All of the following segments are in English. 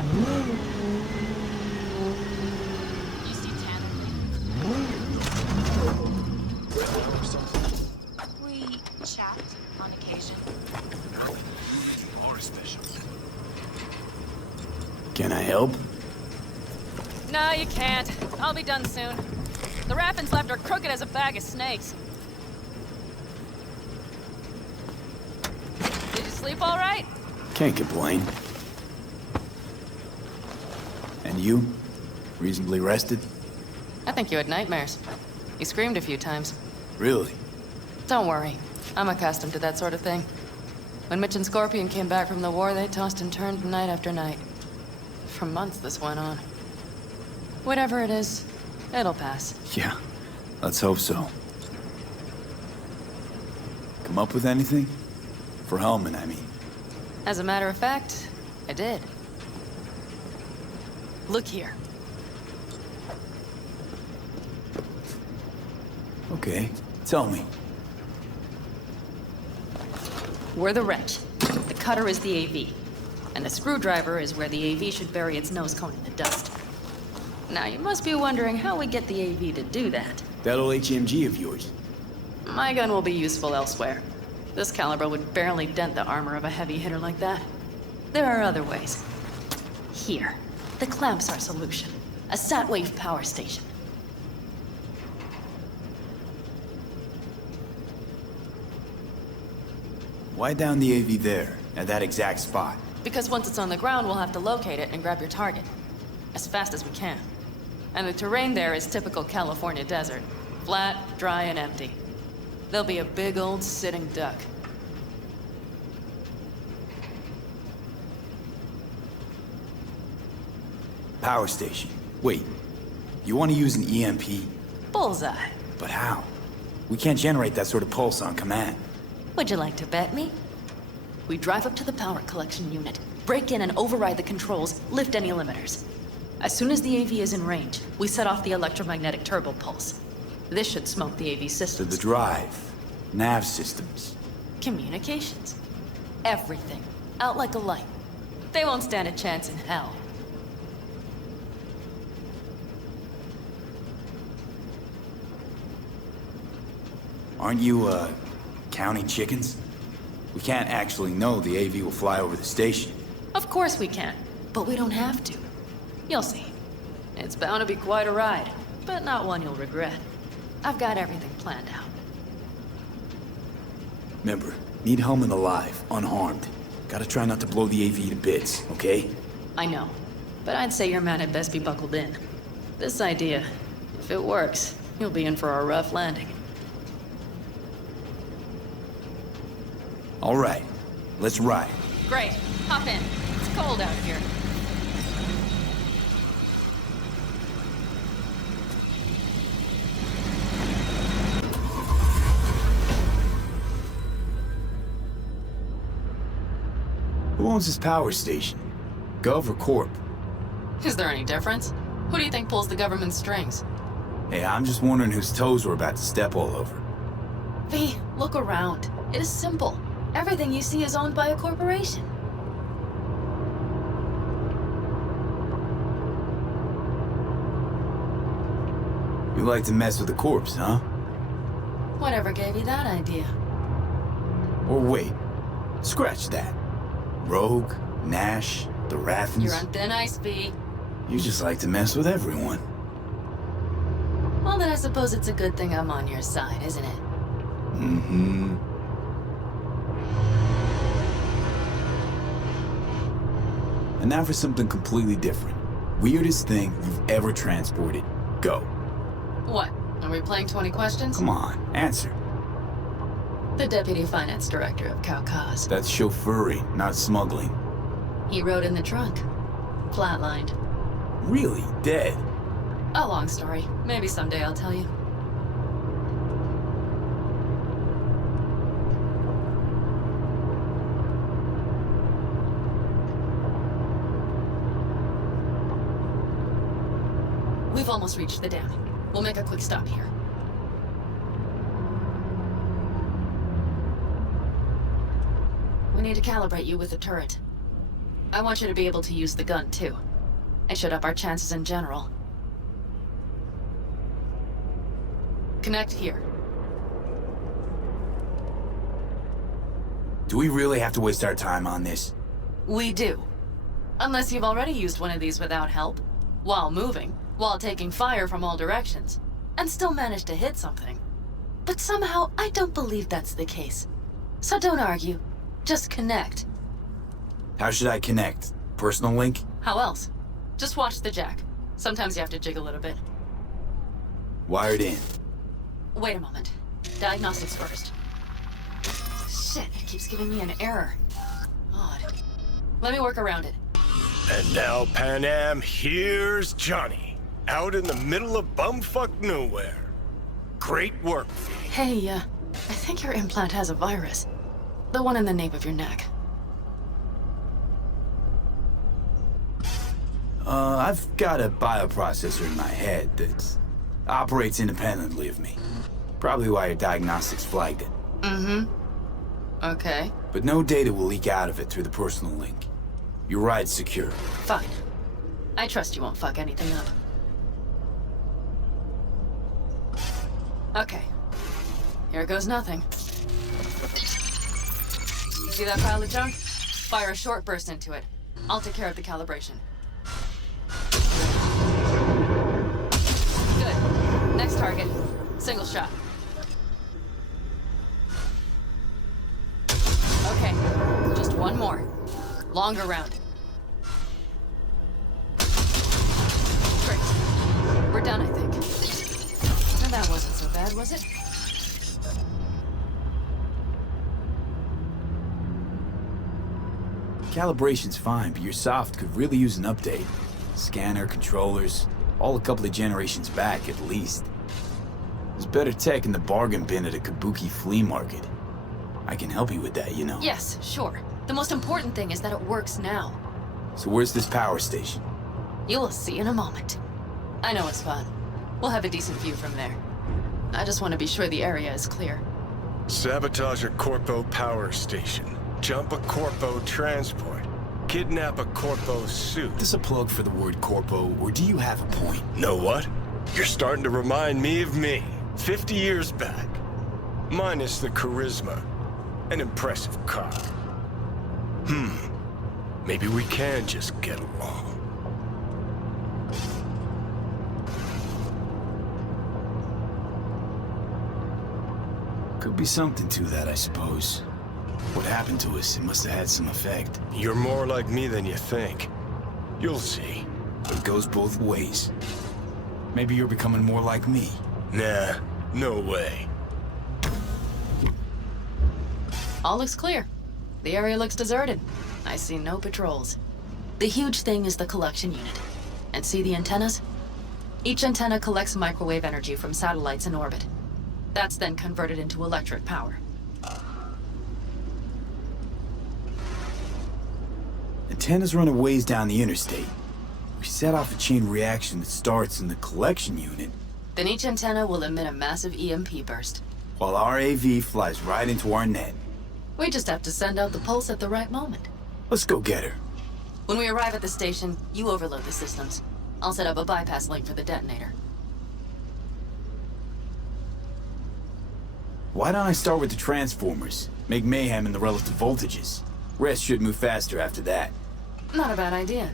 You see Tanner? We chat on occasion. Power Station. Can I help? No, you can't. I'll be done soon. The Raffins left her crooked as a bag of snakes. Did you sleep all right? Can't complain. And you? Reasonably rested? I think you had nightmares. You screamed a few times. Really? Don't worry. I'm accustomed to that sort of thing. When Mitch and Scorpion came back from the war, they tossed and turned night after night. For months this went on. Whatever it is, it'll pass. Yeah, let's hope so. Come up with anything? For Hellman, I mean. As a matter of fact, I did. Look here. Okay, tell me. We're the wrench. The cutter is the AV. And the screwdriver is where the AV should bury its nose cone in the dust. Now, you must be wondering how we get the AV to do that. That old HMG of yours. My gun will be useful elsewhere. This caliber would barely dent the armor of a heavy hitter like that. There are other ways. Here. The clamp's our solution. A Satwave Power Station. Why down the AV there, at that exact spot? Because once it's on the ground, we'll have to locate it and grab your target. As fast as we can. And the terrain there is typical California desert. Flat, dry, and empty. There'll be a big old sitting duck. Power station. Wait, you want to use an EMP? Bullseye. But how? We can't generate that sort of pulse on command. Would you like to bet me? We drive up to the power collection unit, break in and override the controls, lift any limiters. As soon as the AV is in range, we set off the electromagnetic turbo pulse. This should smoke the AV To systems. the drive, nav systems. Communications. Everything. Out like a light. They won't stand a chance in hell. Aren't you, counting chickens? We can't actually know the AV will fly over the station. Of course we can, but we don't have to. You'll see. It's bound to be quite a ride, but not one you'll regret. I've got everything planned out. Remember, need Hellman alive, unharmed. Gotta try not to blow the AV to bits, okay? I know, but I'd say your man had best be buckled in. This idea, if it works, you'll be in for a rough landing. All right, let's ride. Great, hop in. It's cold out here. Who owns this power station? Gov or Corp? Is there any difference? Who do you think pulls the government's strings? Hey, I'm just wondering whose toes we're about to step all over. V, look around. It is simple. Everything you see is owned by a corporation. You like to mess with the corpse, huh? Whatever gave you that idea? Or wait, scratch that. Rogue, Nash, the Raffins. You're on thin ice, V. You just like to mess with everyone. Well, then I suppose it's a good thing I'm on your side, isn't it? Mm-hmm. And now for something completely different. Weirdest thing you've ever transported. Go. What? Are we playing 20 questions? Come on, answer. The Deputy Finance Director of Caucase. That's chauffeuring, not smuggling. He rode in the trunk. Flatlined. Really? Dead? A long story. Maybe someday I'll tell you. We've almost reached the dam. We'll make a quick stop here. We need to calibrate you with the turret. I want you to be able to use the gun, too. It should up our chances in general. Connect here. Do we really have to waste our time on this? We do. Unless you've already used one of these without help, while moving, while taking fire from all directions, and still managed to hit something. But somehow, I don't believe that's the case. So don't argue. Just connect. How should I connect? Personal link? How else? Just watch the jack. Sometimes you have to jig a little bit. Wired in. Wait a moment. Diagnostics first. Shit, it keeps giving me an error. Odd. Let me work around it. And now, Panam, here's Johnny. Out in the middle of bumfuck nowhere. Great work, V. Hey, I think your implant has a virus. The one in the nape of your neck. I've got a bioprocessor in my head that operates independently of me. Probably why your diagnostics flagged it. Mm-hmm. Okay. But no data will leak out of it through the personal link. Your ride's secure. Fine. I trust you won't fuck anything up. Okay. Here goes nothing. See that pile of junk? Fire a short burst into it. I'll take care of the calibration. Good. Next target. Single shot. Okay. Just one more. Longer round. Great. We're done, I think. And that wasn't so bad, was it? Calibration's fine, but your soft could really use an update. Scanner, controllers, all a couple of generations back at least. There's better tech in the bargain bin at a kabuki flea market. I can help you with that, you know. Yes, sure. The most important thing is that it works now. So where's this power station? You will see in a moment. I know it's fun. We'll have a decent view from there. I just want to be sure the area is clear. Sabotage a Corpo Power Station. Jump a Corpo transport. Kidnap a Corpo suit. Is this a plug for the word corpo, or do you have a point? Know what? You're starting to remind me of me, 50 years back. Minus the charisma. An impressive cop. Maybe we can just get along. Could be something to that, I suppose. What happened to us, it must have had some effect. You're more like me than you think. You'll see. But it goes both ways. Maybe you're becoming more like me. Nah, no way. All looks clear. The area looks deserted. I see no patrols. The huge thing is the collection unit. And see the antennas? Each antenna collects microwave energy from satellites in orbit. That's then converted into electric power. Antennas run a ways down the interstate. We set off a chain reaction that starts in the collection unit, Then each antenna will emit a massive EMP burst. while our AV flies right into our net. We just have to send out the pulse at the right moment. Let's go get her. When we arrive at the station, you overload the systems. I'll set up a bypass link for the detonator. Why don't I start with the transformers? Make mayhem in the relative voltages. Rest should move faster after that. Not a bad idea.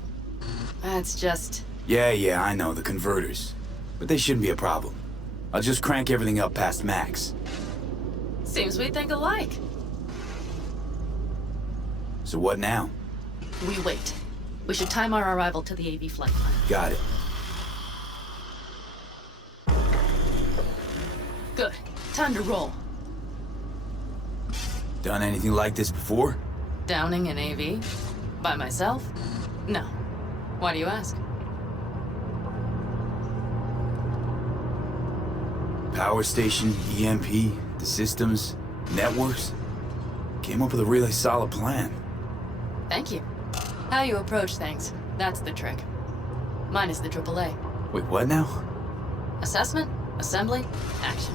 That's just... Yeah, I know, the converters. But they shouldn't be a problem. I'll just crank everything up past max. Seems we think alike. So what now? We wait. We should time our arrival to the AV flight plan. Got it. Good. Time to roll. Done anything like this before? Downing an AV? By myself? No. Why do you ask? Power station, EMP, the systems, networks. Came up with a really solid plan. Thank you. How you approach things, that's the trick. Mine is the AAA. Wait, what now? Assessment, assembly, action.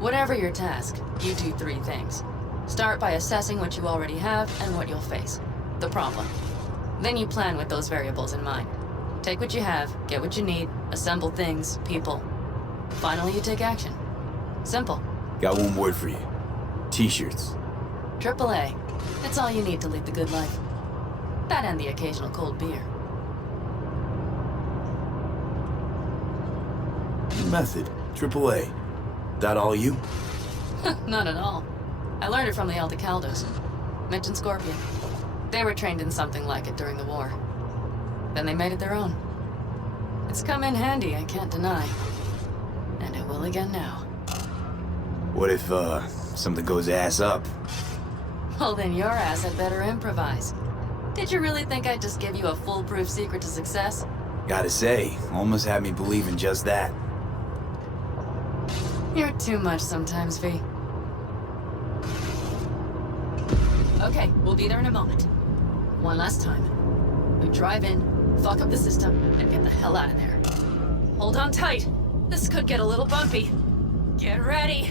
Whatever your task, you do 3 things. Start by assessing what you already have and what you'll face. The problem. Then you plan with those variables in mind. Take what you have, get what you need, assemble things, people. Finally, you take action. Simple. Got one word for you. T-shirts. AAA. It's all you need to lead the good life. That and the occasional cold beer. Method. AAA. That all you? Not at all. I learned it from the Aldecaldos. Mitch and Scorpion. They were trained in something like it during the war. Then they made it their own. It's come in handy, I can't deny. And it will again now. What if, something goes ass up? Well, then your ass had better improvise. Did you really think I'd just give you a foolproof secret to success? Gotta say, almost had me believe in just that. You're too much sometimes, V. Okay, we'll be there in a moment. One last time. We drive in, fuck up the system, and get the hell out of there. Hold on tight. This could get a little bumpy. Get ready.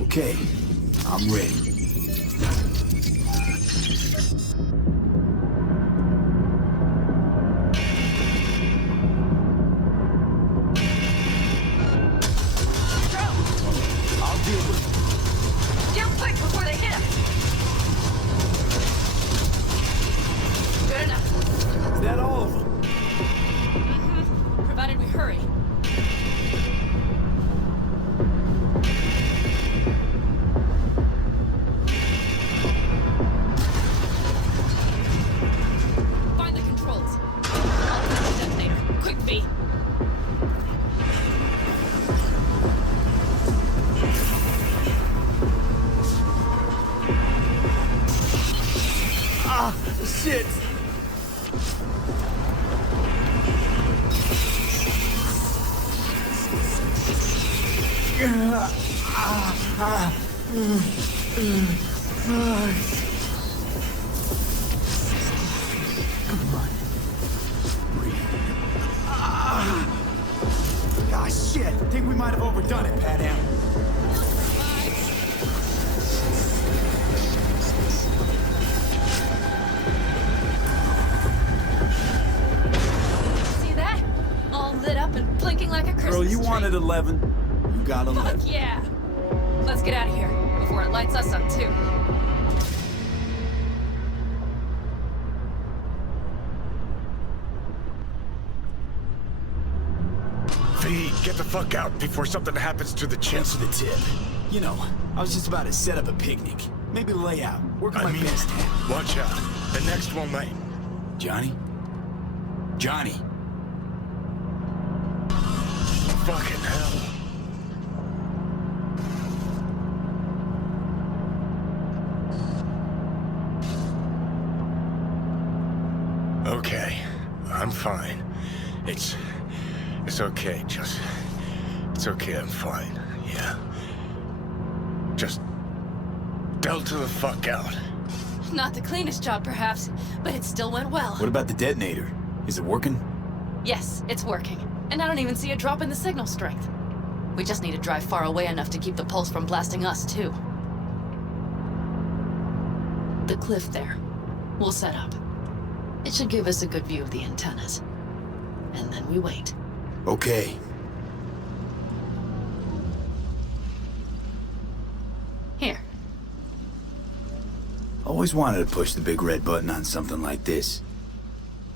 Okay, I'm ready. I'll deal with it. Deal quick before they hit him. Good enough. Is that all of them? Provided we hurry. Find the controls. I'll push the detonator. Quick, V. Ah, shit! Come on. Breathe. Ah, shit! Think we might have overdone it, Panam. See that? All lit up and blinking like a Christmas Girl, you tree. wanted 11. You got 11. Fuck yeah! Let's get out of here before it lights us up too. V, get the fuck out before something happens to the chip. Thanks for the tip. You know, I was just about to set up a picnic. Maybe lay out. Work I my mean, best hand. watch out. The next one might. Johnny? Johnny! Fucking hell. Okay, I'm fine. It's okay, just... It's okay, I'm fine, yeah. Just... Delta the fuck out. Not the cleanest job, perhaps, but it still went well. What about the detonator? Is it working? Yes, it's working. And I don't even see a drop in the signal strength. We just need to drive far away enough to keep the pulse from blasting us, too. The cliff there. We'll set up. It should give us a good view of the antennas. And then we wait. Okay. Here. Always wanted to push the big red button on something like this.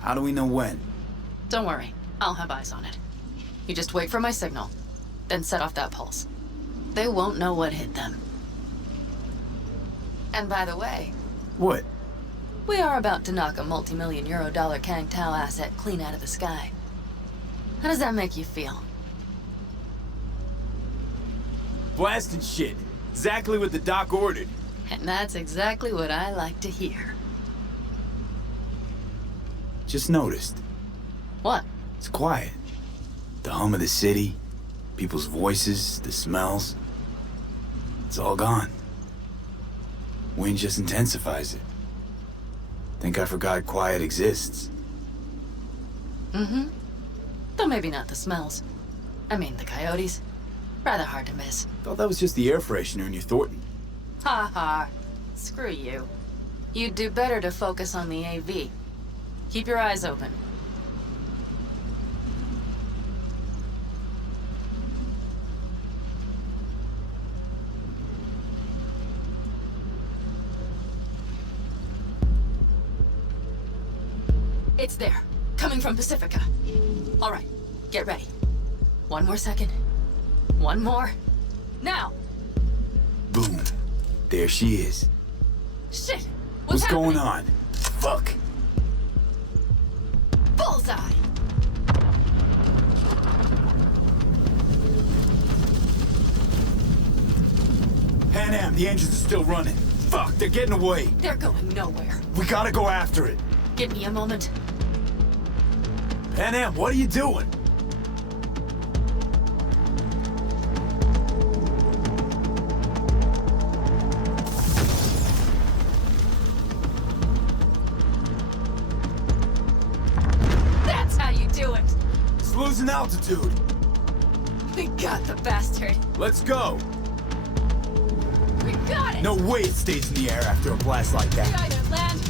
How do we know when? Don't worry. I'll have eyes on it. You just wait for my signal. Then set off that pulse. They won't know what hit them. And by the way, What? we are about to knock a multi-million euro-dollar Kang Tao asset clean out of the sky. How does that make you feel? Blasting shit. Exactly what the doc ordered. And that's exactly what I like to hear. Just noticed. What? It's quiet. The hum of the city, people's voices, the smells. It's all gone. Wind just intensifies it. Think I forgot quiet exists. Mm-hmm. Though maybe not the smells. I mean, the coyotes. Rather hard to miss. Thought that was just the air freshener in your Thornton. Ha ha. Screw you. You'd do better to focus on the AV. Keep your eyes open. It's there, coming from Pacifica. All right, get ready. One more second. One more. Now! Boom. There she is. Shit! What's happening? going on? Fuck. Bullseye! Panam, the engines are still running. Fuck, they're getting away. They're going nowhere. We gotta go after it. Give me a moment. Panam, what are you doing? That's how you do it! It's losing altitude. We got the bastard. Let's go. We got it! No way it stays in the air after a blast like We that. either land